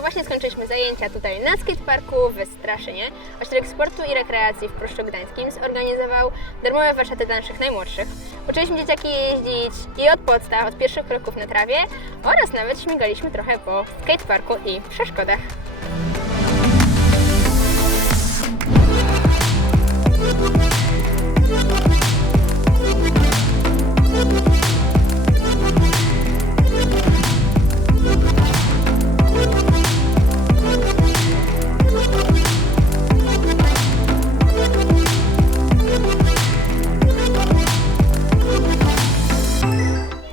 właśnie skończyliśmy zajęcia tutaj na skateparku w Straszynie. Ośrodek Sportu i Rekreacji w Pruszczu Gdańskim zorganizował darmowe warsztaty dla naszych najmłodszych. Uczyliśmy dzieciaki jeździć i od podstaw, od pierwszych kroków na trawie oraz nawet śmigaliśmy trochę po skateparku i przeszkodach.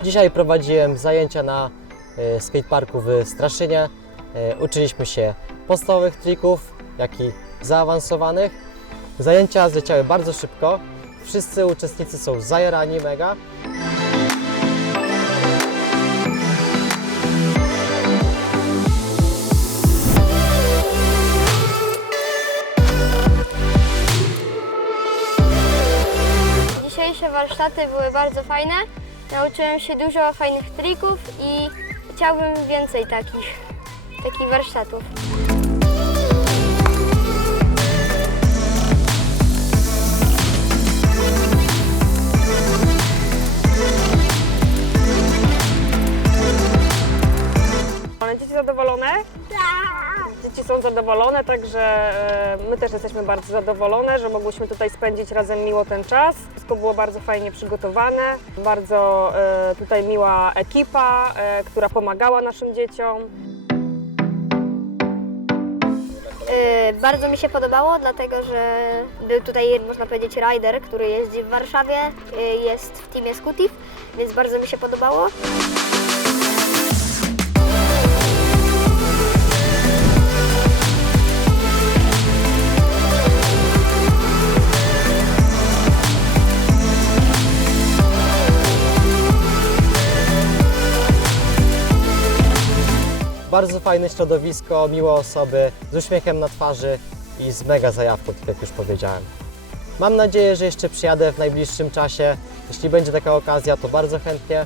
Dzisiaj prowadziłem zajęcia na e, skateparku w Straszynie. E, Uczyliśmy się podstawowych trików, jak i zaawansowanych. Zajęcia zleciały bardzo szybko. Wszyscy uczestnicy są zajarani mega. Dzisiejsze warsztaty były bardzo fajne. Nauczyłem się dużo fajnych trików i chciałbym więcej takich, takich warsztatów. Dzieci zadowolone? Dzieci są zadowolone, także e, my też jesteśmy bardzo zadowolone, że mogłyśmy tutaj spędzić razem miło ten czas. Wszystko było bardzo fajnie przygotowane, bardzo e, tutaj miła ekipa, e, która pomagała naszym dzieciom. Yy, bardzo mi się podobało, dlatego że był tutaj, można powiedzieć, rider, który jeździ w Warszawie, jest w teamie Scutif, więc bardzo mi się podobało. Bardzo fajne środowisko, miłe osoby, z uśmiechem na twarzy i z mega zajawką, tak jak już powiedziałem. Mam nadzieję, że jeszcze przyjadę w najbliższym czasie. Jeśli będzie taka okazja, to bardzo chętnie.